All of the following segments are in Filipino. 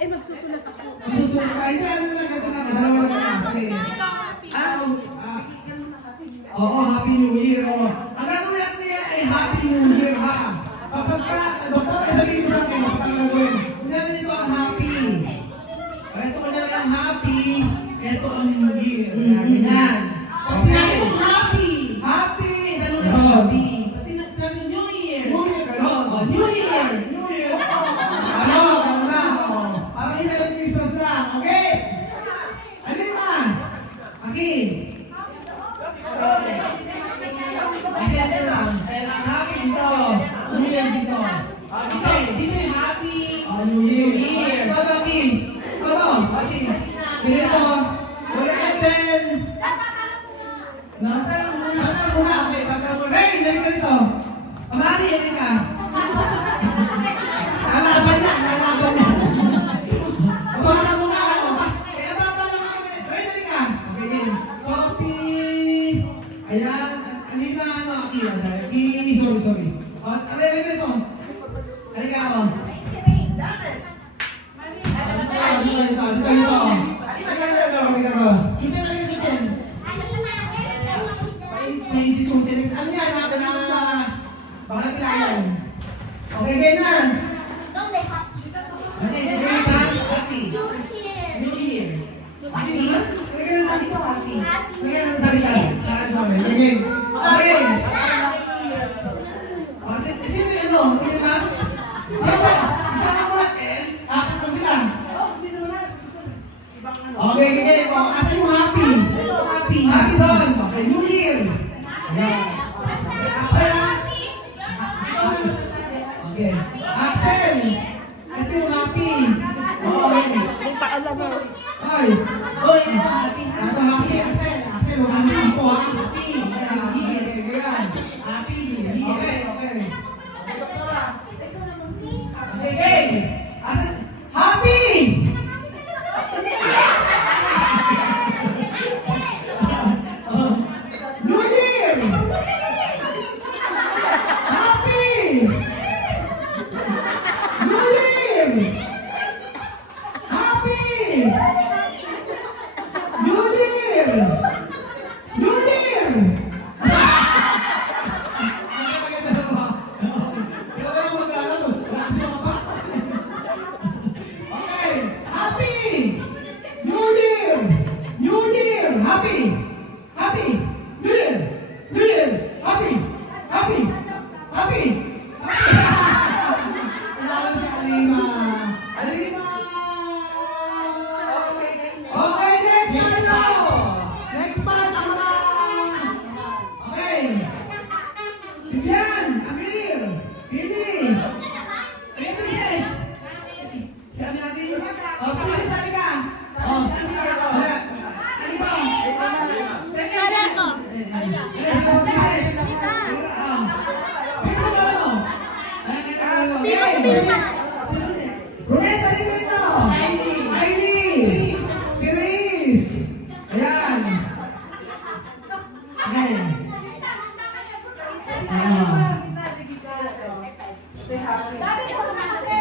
Eh, magsusulat ako. Magsusulat ka. Hindi, ano lang, ito na, dalawa lang na kasi. Oo, Happy New Year. Ang gagawin natin niya ay Happy New Year, ha? Kapag ka, doktor, sabihin mo sa akin, kapag gagawin, sinala nito ang happy. Ito kanya ang happy, ito ang New Year. Ganyan. Pag sinabi ko happy. Happy! Ganun na happy. Pati nagsabi New Year. New Year, gano'n. Oh, New Year. New Year. Ano, gano'n na. Parang yung Merry Christmas lang, okay? Alima! Akin! Akin lang. Kaya ang happy dito. New Year dito. Okay. Dito yung happy. New Year. Ito, Akin. Ito, Akin. Ganito. Wala natin. No? Patal muna. Okay, patal muna. Hey, dali ka dito. Amari, dali ka. Lalaban niya, lalaban niya. Patal muna ako. Kaya patal muna kami. Hey, dali ka. Okay, yun. Sophie. Ayan. Alima, ano, Aki. Sorry. Dali ka dito. Dali ka ako. Okay, game na. Okay, game na. Happy. New Year. Happy? Halika na. Dito happy. Halika na. Sabi ka. Okay. Okay. Sino yung ano? Yung na? Isama mo natin. Apat mo sila. Oh, sino na? Ibang ano? Okay. Asan yung happy? Ito, happy. Happy doon. Okay, New Year. Ayan. Axel. Ikaw na magsasabi. Okay. Axel. Ito yung happy. Okay. Ay. Hoy, ito happy. Ito happy, Axel. Axel, wala mo ako ha. Happy. Okay. Happy New Year. Okay. Doktora. Ikaw naman. Sige. Axel. Happy! New Year! Happy! New Year! Happy! New Year! New Year! Okay, happy! New Year! New Year! Happy! Happy! New Year! New Year! Happy! Happy! Happy! Wala si Alima. Alima! Okay, next tayo! Next match, mga... Okay. Vivian! Amir! Pili! Ayan, Princess! Si Amir natin. Oh, Princess, ano ka? Oh, wala. Ano ba? Wala ko. Princess! Princess, wala mo? Brunette, ano ka ito? Kylie! Si Riz! Ayan. Okay.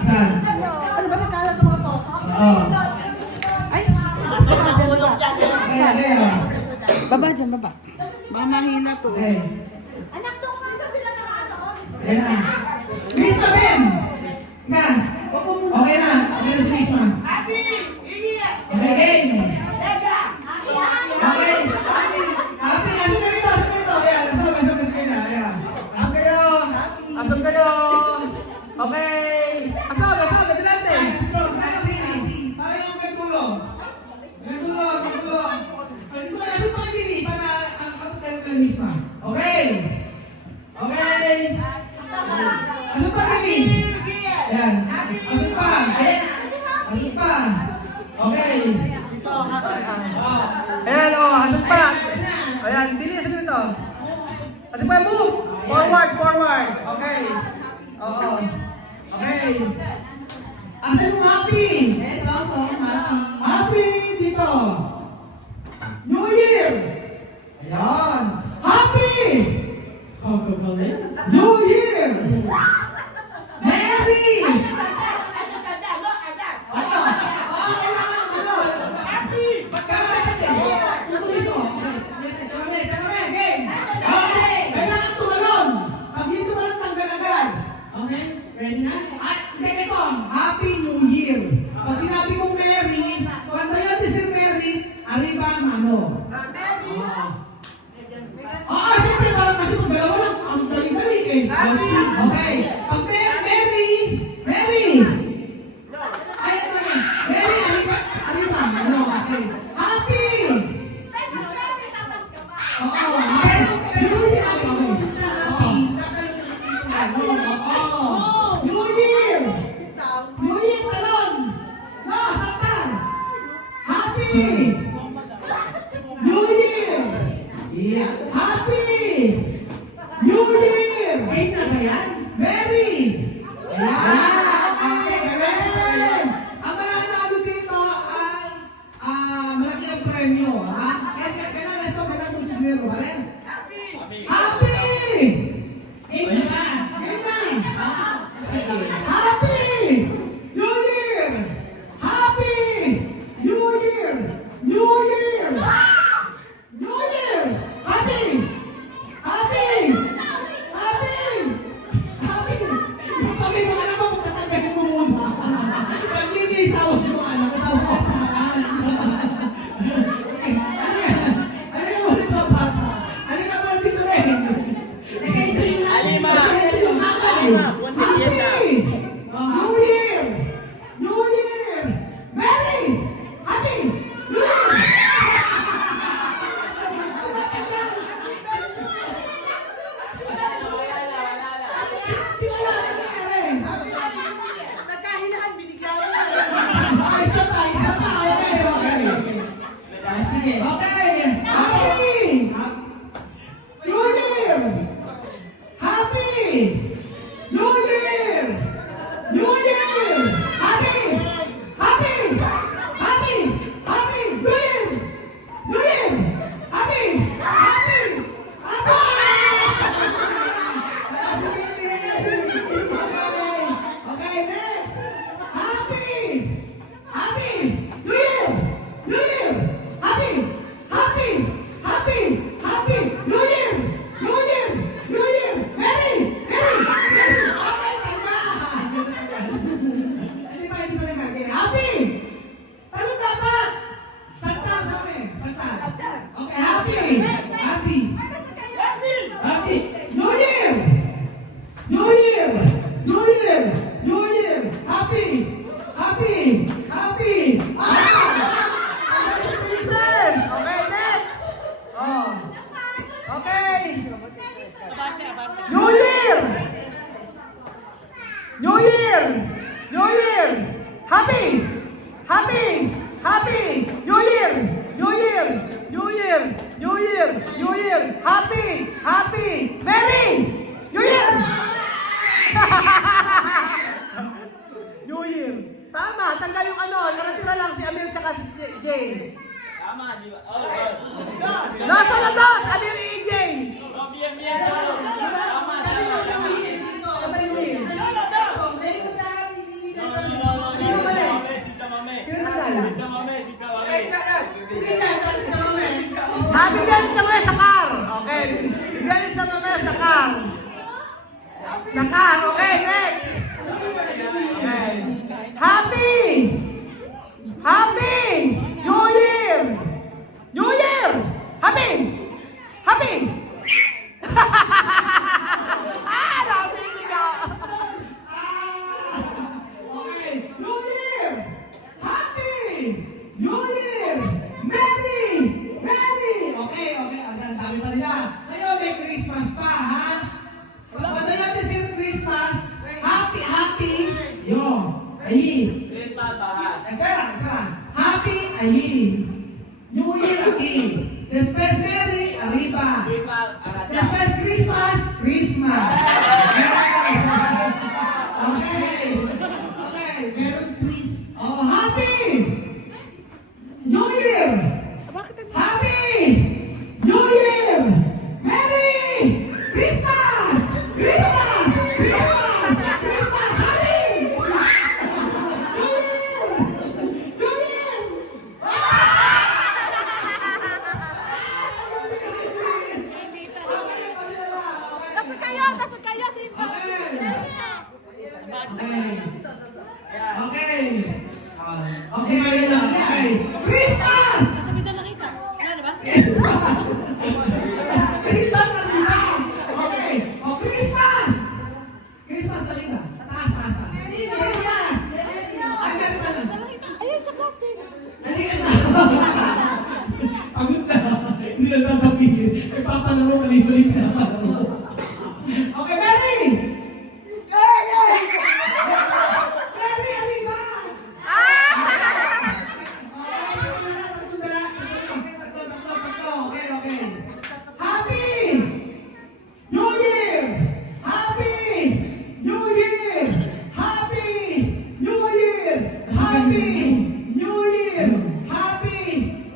Saan? Ano ba nagkalat ng mga toto? Oo. Ay! Okay. Baba dyan, baba. Baka mahina to. Okay. Anak, doon ka sila nakakataon. Ayan na. Miss na, Ben! Na. Okay na. Okay na si Miss Ma. Okay, game. Okay. Happy. Asok ka rito. Ayan. Asok na. Ayan. Asok kayo. Okay. Asok. Dilante. Para yung may tulong. May tulong. Dito na. Asok pa kay Billy para ang kapatid ko ng Miss Ma. Okay. Asok pa, Billy. Ayan. Asok pa. Okay. Dito. Ayan, asok pa. Ayan, Billy, asok dito. Asok pa, move. Forward. Okay. Oo. Okay. Asok mo, happy. Happy dito. New Year. Ayan. Happy. New Year. Merry. Happy New Year! Happy New Year! Eight na ba yan? Merry! Ayan! Okay, galing! Ang mananalo dito ay malaki ang premyo, ha? Kailan resto, kailan mo dinero, balen? Happy! Eight na ba? Eight na! Sige. Happy New Year! Happy New Year! New Year! New Year! Happy! Happy! Happy! Happy! Pagay mo ka na ba magtatanggalin mo muna? Naglilisaw yung anak ko. Halika mo rin mga bata. Halika mo rin dito rin. Ito yung Alima! Ito yung akay. Happy! New Year! New Year! Merry! Happy! New Year! Di wala na nangyari. nagkahilahan, binigyan mo. Isa pa, okay, okay. Sige. Okay! Happy! New Year! Happy! New Year! New Year! Happy! Happy! Happy! Happy! New Year! New Year! Happy! Happy! Happy! Okay, next! Happy! Happy! New Year! New Year! Happy! Happy! Happy! Happy! New Year! New Year! New Year! Merry! Merry! Merry! Okay, tama! Hindi pa nagkagay. Happy! Ano dapat? Santan kami. Santan. Okay, happy! Happy! Happy! New Year! New Year! New Year! New Year! Happy! Happy! Happy! Princess! Okay, next! Oh. Okay! New Year! New Year! New Year! Happy! Happy! Happy! New Year! New Year! New Year! New Year! New Year! Happy! Happy! Merry! New Year! New Year! Tama! Tanggal yung ano! Naratira lang si Amir tsaka si James. Tama, di ba? Nasa labas! Amir E. James! Bien, bien, tama, tama, tama. Sabay win! Dali ko sa happy, si Mika. Sino mali? Tita Mame. Sino nagal? Tita Mame, Tita Mame. Sige na, dali ka mamaya. Happy bigyan sa mga sakar! Okay. Bigyan sa mga sakar. Sakar. Okay, next. Okay. Happy! Happy! New Year! New Year! Happy! Happy! Nasisigaw! Okay. New Year! Happy! New Year! Merry! Merry! Okay, okay. Ang dami pa nila. Ngayon, may Christmas pa, ha? Pagpatuloy natin si Christmas. Happy, happy. Yo. Ayi. Green Papa. Espera. Happy, ayi. New Year, aquí. Después Merry, arriba. Green Papa. Después Christmas, Christmas. Okay. Okay. Meron quiz. Oh, happy! New Year! Happy! New Year! Merry! Christmas! Christmas! Christmas! Christmas! Happy! New Year! New Year! Tasod kayo, Simba. Okay. Okay. Okay. Christmas! Sabi na lang kita. Ano ba? Christmas na diba? Okay. Oh, Christmas! Christmas na diba? Taas. Christmas! Ay, meron pa lang. Ayun, sa plastic. Halika na. Pagod na. Hindi na nasabihin. May papalaro, mali-mali pinapalaro. Okay, Mary! Mary, halika! Happy New Year! Happy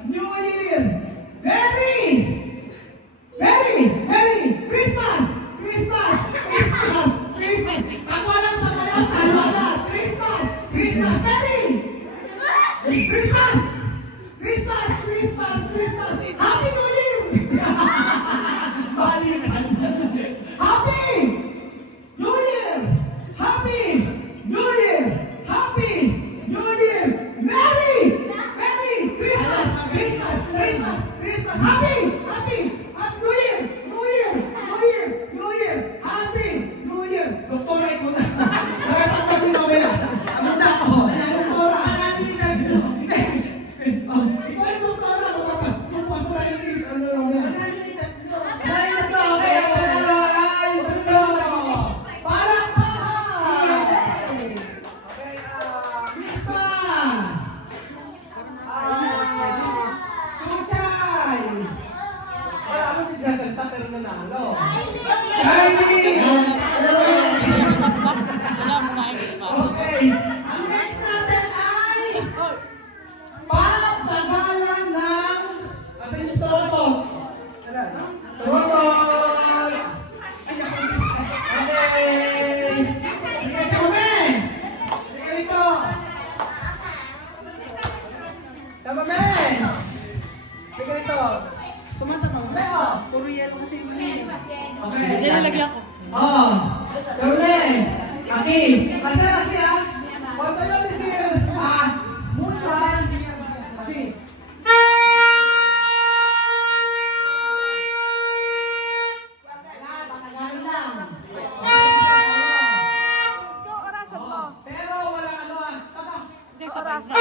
New Year! Merry Christmas! Christmas! Christmas! Christmas! Pag walang sabayan, talaga! Christmas! Christmas! Merry! Christmas! Christmas! Christmas! Christmas! Happy New Year! Balikan! Happy New Year! Happy New Year! Happy New Year! Merry Christmas! Christmas! Christmas! Christmas! Happy New Year! New Year! New Year! New Year! Happy New Year! Doktora, ikaw na. Nakapagpag mo mamaya. Ano na ako? Doktora. Ikaw ay doktora. Kung pasok na yung is, ano lang yan? Ay, ito. Okay, ako na. Ay, ito. Parang okay, Misma! Chuchay! Wala mo si Jasalta pero nanalo. Kylie! Wala mo kain, di ba? Okay, ang next natin ay pagtagalan ng asa yung Toronto. Toronto! Okay! Ika Chame! Ika rito! Chame! Ika rito! Tumatama mo. Meo! Puro yelo kasi yung mga Okay. Nilalagyan ko. Oh! Chame! Aki! Masaya siya! Kung tayo ni Sir! Mulan! Kasi! Patagalan lang! Ikaw, orasan mo. Pero walang ano Hindi, sa orasan.